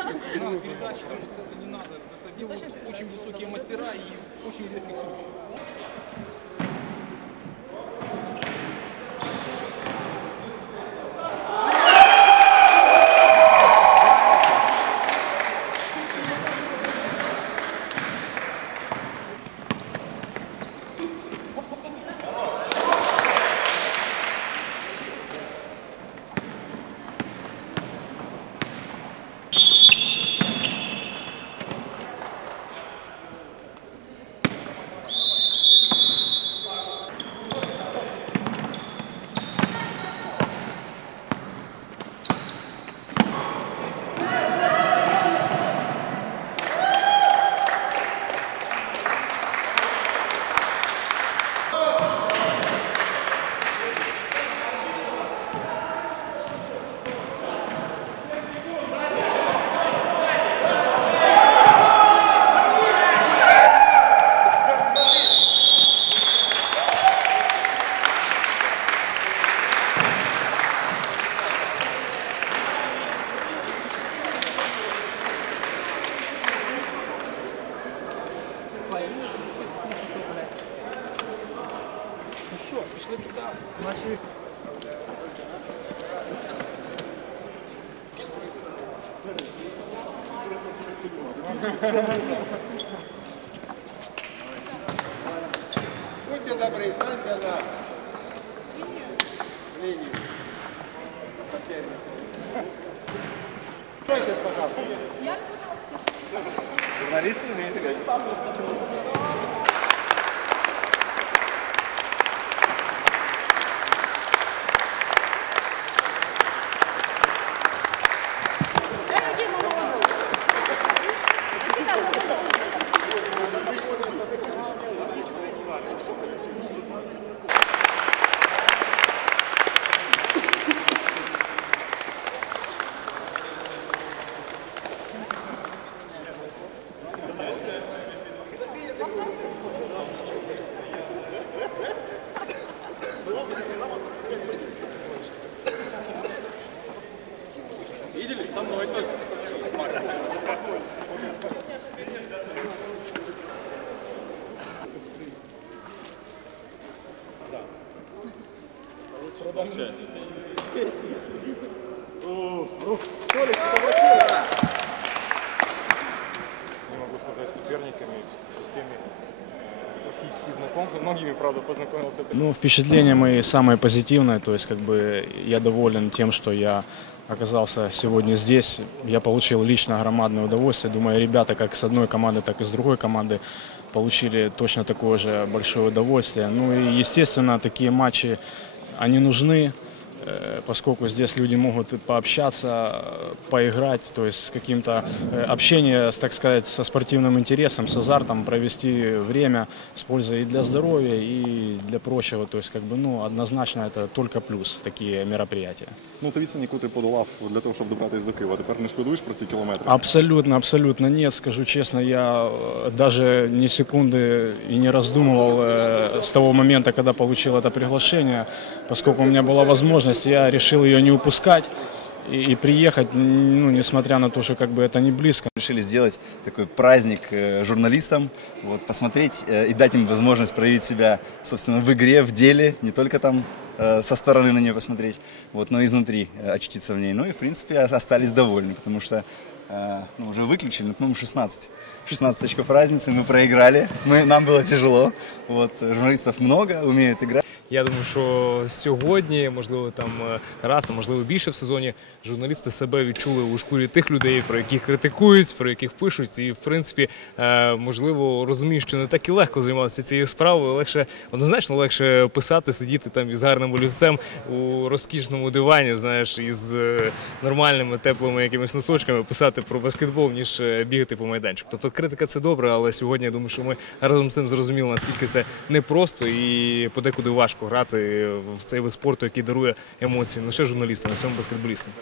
авантюры, на передачи, там вот это не надо. Это делают очень высокие мастера и очень редких случаев. Будьте добры, станьте на линию соперника. Стойтесь, пожалуйста. Журналисты умеют играть. Видели? Со мной только. Не могу сказать, соперниками, со всеми практически знаком, со многими, правда, познакомился. Ну, впечатления мои самые позитивные, то есть как бы я доволен тем, что я оказался сегодня здесь. Я получил лично громадное удовольствие. Думаю, ребята как с одной команды, так и с другой команды получили точно такое же большое удовольствие. Ну и, естественно, такие матчи, они нужны, поскольку здесь люди могут и пообщаться, э, поиграть, то есть с каким-то э, общение, с, так сказать, со спортивным интересом, с азартом, провести время с пользой и для здоровья, и для прочего. То есть, как бы, ну, однозначно это только плюс такие мероприятия. Ну, та відстань, яку ти подолав для того, щоб добратися до Києва. Тепер не шкодуєш про ці кілометри? Абсолютно, абсолютно нет. Скажу честно, я э, даже ни секунды и не раздумывал э, с того момента, когда получил это приглашение, поскольку у меня была возможность, я решил ее не упускать и, и приехать, ну, несмотря на то, что как бы это не близко. Решили сделать такой праздник э, журналистам, вот, посмотреть э, и дать им возможность проявить себя, собственно, в игре, в деле, не только там э, со стороны на нее посмотреть, вот, но изнутри очутиться в ней. Ну и, в принципе, ос- остались довольны, потому что ну, уже выключили, ну, по-моему, 16. 16 очков разницы, мы проиграли, мы, нам было тяжело, вот, журналистов много, умеют играть. Я думаю, що сьогодні, можливо, там е, раз, а можливо більше в сезоні, журналісти себе відчули у шкурі тих людей, про яких критикують, про яких пишуть. І в принципі, е, можливо, розуміють, що не так і легко займатися цією справою. Легше однозначно легше писати, сидіти там із гарним олівцем у розкішному дивані, знаєш, із е, нормальними теплими якимись носочками писати про баскетбол, ніж бігати по майданчику. Тобто критика це добре, але сьогодні я думаю, що ми разом з тим зрозуміли, наскільки це непросто і подекуди важко грати в цей вид спорту, який дарує емоції не лише журналістам, а всьому баскетболістам.